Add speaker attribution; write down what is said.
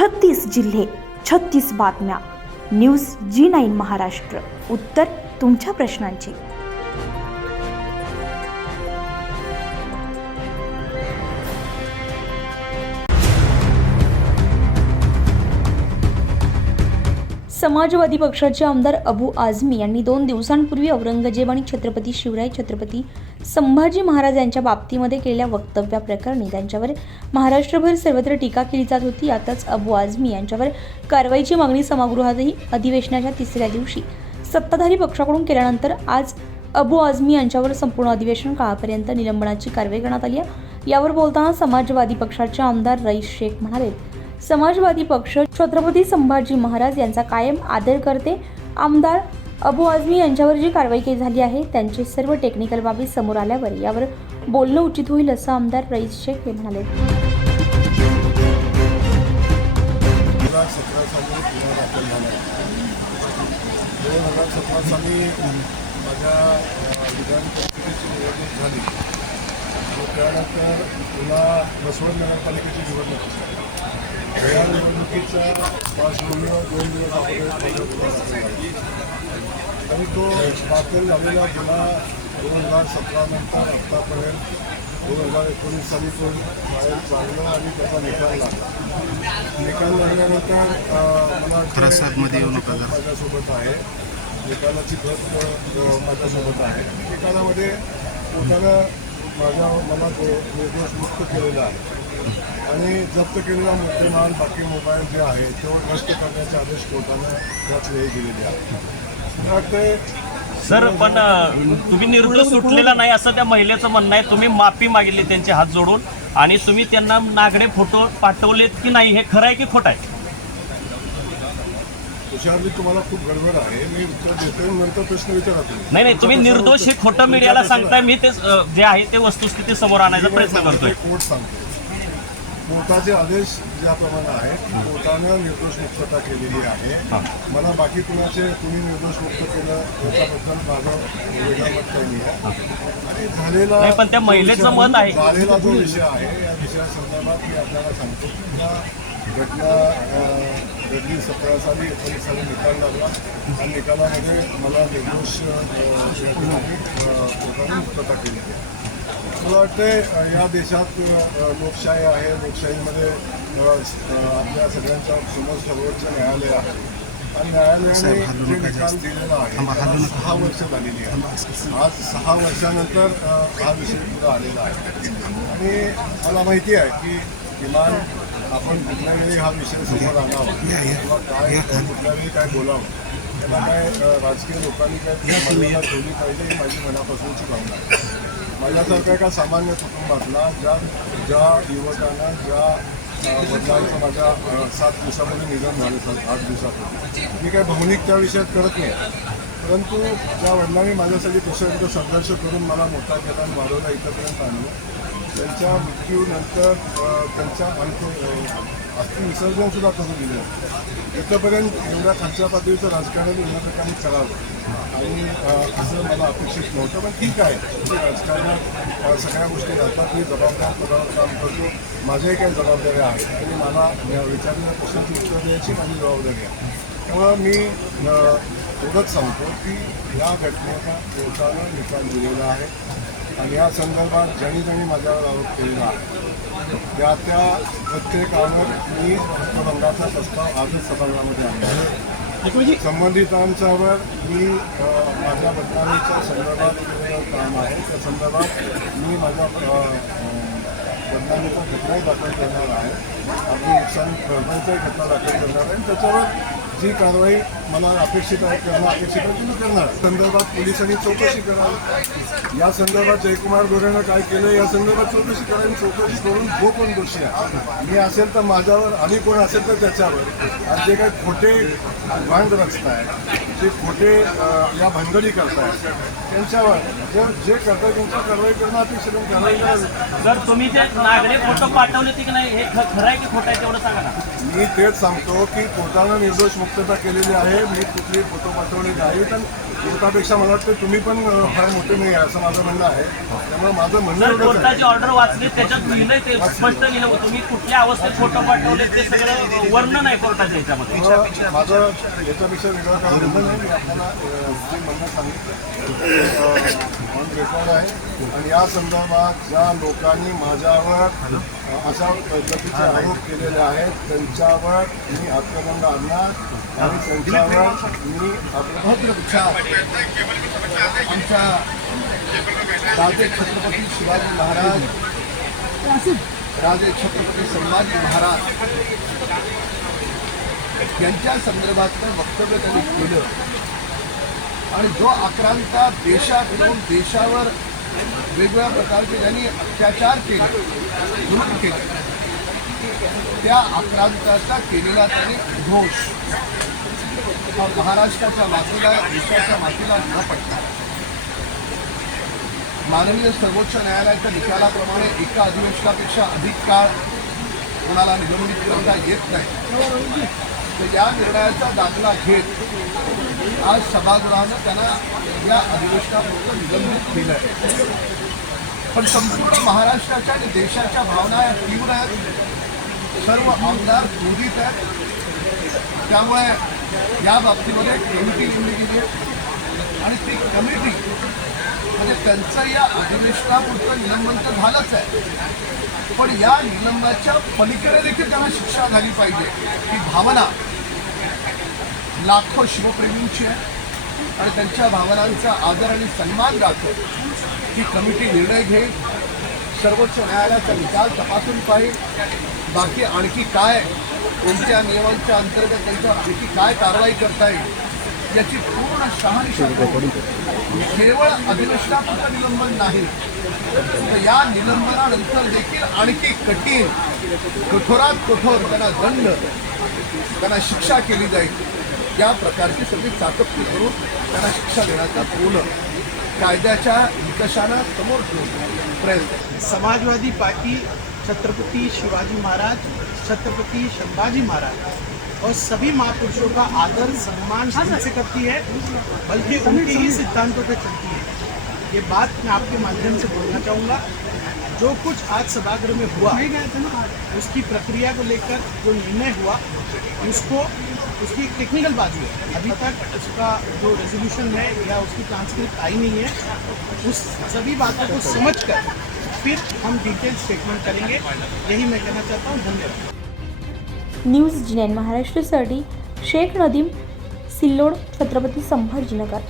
Speaker 1: छत्तीस जिल्हे छत्तीस बातम्या. News G nine Maharashtra. उत्तर तुमच्या प्रश्नांची. समाजवादी पक्षाचे आमदार अबू आझमी यांनी दोन दिवसांपूर्वी औरंगजेब आणि छत्रपती शिवराय छत्रपती संभाजी महाराज यांच्या बाबतीमध्ये केलेल्या वक्तव्याप्रकरणी त्यांच्यावर महाराष्ट्रभर सर्वत्र टीका केली जात होती. यातच अबू आझमी यांच्यावर कारवाईची मागणी सभागृहातही अधिवेशनाच्या तिसऱ्या दिवशी सत्ताधारी पक्षाकडून केल्यानंतर आज अबू आझमी यांच्यावर संपूर्ण अधिवेशन काळापर्यंत निलंबनाची कारवाई करण्यात आली आहे. यावर बोलताना समाजवादी पक्षाचे आमदार रईस शेख म्हणाले समाजवादी पक्ष छत्रपती संभाजी महाराज यांचा कायम आदर करते. आमदार अबू आझमी यांच्यावर जी कारवाई केली झाली आहे त्यांचे सर्व टेक्निकल बाबी समोर आल्यावर यावर बोलणं उचित होईल असं आमदार रईस शेख हे म्हणाले.
Speaker 2: दोन हजार सतरा साली माझ्या विधान परिषदेची निवडणूक झाली व त्यानंतर पुन्हा बसवड नगरपालिकेची निवडणूक या निवडणुकीच्या पार्श्वभूमीवर दोन दिवस अगोदर माझा गुन्हा दाखल झाला आणि तो दाखल झालेला गुन्हा दोन हजार सतरा नंतर आत्तापर्यंत दोन हजार एकोणीस साली तो बाहेर चालला आणि त्याचा निकाल लागला. निकाल लागल्यानंतर मला
Speaker 3: त्रासामध्ये.
Speaker 2: माझ्यासोबत आहे. निकालाची प्रत माझ्यासोबत आहे. निकालामध्ये कोर्टानं माझ्या मला दो- निर्दोष मुक्त केलेला आहे. आणि जप्त केलेला मुद्देमाल बाकी मोबाईल जे आहे तो नष्ट करण्याचे आदेश कोर्टानं त्याच वेळी दिलेले आहेत.
Speaker 4: सर पण तुम्ही निर्दोष सुटलेला नाही असं त्या महिलेचं म्हणणं आहे. तुम्ही माफी मागितली त्यांचे हात जोडून आणि तुम्ही त्यांना नागडे फोटो पाठवलेत की नाही हे खरं आहे की खोटं आहे?
Speaker 2: तुम्हाला खूप गडबड आहे. मी उत्तर देतोय नंतर प्रश्न विचारा तुम्ही
Speaker 4: नाही नाही तुम्ही निर्दोष हे खोटं मीडियाला सांगताय. मी ते जे आहे ते वस्तुस्थिती समोर आणायचा प्रयत्न करतोय.
Speaker 2: कोर्ट सांगतो कोर्टाचे आदेश ज्याप्रमाणे आहेत कोर्टानं निर्दोष मुक्तता केलेली आहे. मला बाकी कुणाचे कुणी निर्दोष मुक्त केलं याच्याबद्दल माझं वेगळं मत नाही आहे. आणि झालेला
Speaker 4: नाही, पण त्या महिलेचं मत आहे.
Speaker 2: झालेला जो विषय आहे या विषयासंदर्भात मी आपल्याला सांगतो की या घटना घडली सतरा साली एकोणीस साली निकाल लागला. आणि निकालामध्ये मला निर्दोष कोर्टाने मुक्तता केली आहे. मला वाटते या देशात लोकशाही आहे. लोकशाहीमध्ये आपल्या सगळ्यांच्या समोर सर्वोच्च न्यायालय आहे. आणि न्यायालयाने जे
Speaker 3: नका
Speaker 2: निकाल. दिलेला आहे. सहा वर्ष झालेली आहे. आज सहा वर्षानंतर हा विषय पुढे आलेला आहे. आणि मला माहिती आहे की किमान आपण कुठल्या वेळी हा विषय समोर आणावा. किंवा काय. कुठल्या वेळी काय बोलावं? त्याला काय राजकीय लोकांनी काय ठेवली पाहिजे ही माझी मनापासूनची भावना आहे. माझ्यासारख्या एका सामान्य कुटुंबातला ज्या ज्या युवकांना ज्या अ, वडिलांचं माझ्या सात दिवसापूर्वी निधन झालं सर आठ दिवसापूर्वी. मी काय भौनिक त्या विषयात करत नाही. परंतु ज्या वडिलांनी माझ्यासाठी प्रसंग संघर्ष करून मला मोठा केला आणि वाढवला इथंपर्यंत आणलं त्यांच्या मृत्यूनंतर त्यांच्या अंत अस्थि विसर्जन करून दिलं. इथंपर्यंत एवढ्या खालच्या पातळीचं राजकारण प्रकारे करावं. आणि असं मला अपेक्षित नव्हतं पण ठीक आहे. राजकारणात सगळ्या गोष्टी राहतात मी जबाबदार पदावर काम करतो माझ्याही काही जबाबदाऱ्या आहेत. आणि मला या विचारलेल्या प्रश्नाची उत्तर द्यायची माझी जबाबदारी आहे. त्यामुळं मी एवढंच सांगतो की या घटनेचा कोर्टानं निकाल दिलेला आहे. आणि या संदर्भात ज्यांनी ज्यांनी माझ्यावर आरोप केलेला त्या त्या प्रत्येकावर मी हक्कभंगाचा प्रस्ताव आजच सभागृहामध्ये आणला संबंधितांच्यावर मी माझ्या बदनामीच्या संदर्भात काम आहे. त्या संदर्भात मी माझ्या अ, अ, घटनाही खटलाही दाखल करणार आहे. आपली नुकसान भरपाईचाही खटला दाखल करणार आहे. आणि त्याच्यावर जी कारवाई मला अपेक्षित आहे करणं अपेक्षित आहे तुम्ही करणार. संदर्भात पोलिसांनी चौकशी करावी. या संदर्भात जयकुमार गोरेनं काय केलं या संदर्भात चौकशी करावी चौकशी करून जो कोण दोषी आहे मी असेल तर माझ्यावर आणि कोण असेल तर त्याच्यावर. आज जे काही खोटे भांड रचत आहे जे खोटे या भानगडी करतायत त्यांच्यावर जे जे करतायत त्यांच्यावर कारवाई करणं अपेक्षित आहे. कारवाई करावी.
Speaker 4: जर तुम्ही ते नागडे फोटो पाठवले ते की नाही हे ख- खरं आहे की खोटं आहे तेवढं सांगा ना
Speaker 2: मी तेच सांगतो की कोर्टानं निर्दोष मुक्तता केलेली आहे मी कुठली फोटो पाठवले नाही पण कोर्टापेक्षा मला वाटतं तुम्ही पण अ, फार मोठे नाही आहे असं माझं म्हणणं आहे त्यामुळे माझं म्हणणं
Speaker 4: जर
Speaker 2: एवढंच आहे
Speaker 4: कोर्टाची ऑर्डर वाचली त्याच्यात लिहिलंय ते स्पष्ट लिहिलं होतं. तुम्ही कुठल्या अवस्थेत फोटो पाठवले ते सगळं वर्णन आहे कोर्टाच्या ह्याच्यामध्ये
Speaker 2: मग माझं याच्यापेक्षा वेगळं काही म्हणणं मी आपल्याला जे म्हणणं सांगितलं रेकॉर्ड आहे आणि या संदर्भात ज्या लोकांनी माझ्यावर अशा पद्धतीचे आरोप केलेले आहेत त्यांच्यावर मी हातकबंद आणणार आणि त्यांच्यावर मी
Speaker 3: आमच्या राजे छत्रपती शिवाजी महाराज राजे छत्रपती संभाजी महाराज यांच्या संदर्भातलं वक्तव्य त्यांनी केलं. आणि जो आक्रांता देशात येऊन देशावर वेगवेगळ्या प्रकारचे त्यांनी अत्याचार केले जुलूम केले त्या आक्रांताचा केलेला त्यांनी उद्घोष हा महाराष्ट्राच्या मातीला देशाच्या मातीला न पडता. माननीय सर्वोच्च न्यायालयाच्या निकालाप्रमाणे एका अधिवेशनापेक्षा अधिक काळ कोणाला निलंबित करता येत नाही. तर या निर्णयाचा दाखला घेत आज सभागृहानं त्यांना या अधिवेशनापुरतं निलंबित केलं आहे. पण संपूर्ण महाराष्ट्राच्या आणि देशाच्या भावना या तीव्र आहेत. सर्व आमदार क्रोधित आहेत. त्यामुळे या बाबतीमध्ये कमिटी नेमली गेली आहे. आणि ती कमिटी म्हणजे त्यांचं या अधिवेशनापुरतं निलंबन तर झालंच आहे. पण या निलंबाच्या पलीकडे देखील त्यांना शिक्षा झाली पाहिजे. ही भावना लाखो शिवप्रेमींची आहे. आणि त्यांच्या भावनांचा आदर आणि सन्मान राखतो ही कमिटी निर्णय घेईल. सर्वोच्च न्यायालयाचा निकाल तपासून पाहिजे बाकी आणखी काय कोणत्या नियमांच्या अंतर्गत त्यांच्यावर आणखी काय कारवाई करता येईल याची पूर्ण शहानिशा करून केवळ अधिवेशनापुरतं निलंबन नाही. तर या निलंबनानंतर देखील आणखी कठीण कठोरात कठोर त्यांना दंड त्यांना शिक्षा केली जाईल. या प्रकारची सगळी चाकपती करून त्यांना शिक्षा देण्याचा पूर्ण कायद्याच्या निकषांना समोर ठेवून प्रयत्न
Speaker 5: समाजवादी पार्टी छत्रपति शिवाजी महाराज छत्रपति संभाजी महाराज और सभी महापुरुषों का आदर सम्मान से करती है बल्कि उनके ही सिद्धांतों पर चलती है। ये बात मैं आपके माध्यम से बोलना चाहूँगा। जो कुछ आज सभागृह में हुआ उसकी प्रक्रिया को लेकर जो निर्णय हुआ उसको उसकी टेक्निकल बाजू है। अभी तक उसका जो रेजोल्यूशन है या उसकी ट्रांसक्रिप्ट आई नहीं है। उस सभी बातों को समझ कर फिर हम डिटेल स्टेटमेंट करेंगे। यही मैं कहना चाहता हूँ। धन्यवाद।
Speaker 1: न्यूज जिनेन महाराष्ट्रासाठी शेख नदीम सिल्लोड छत्रपती संभाजीनगर.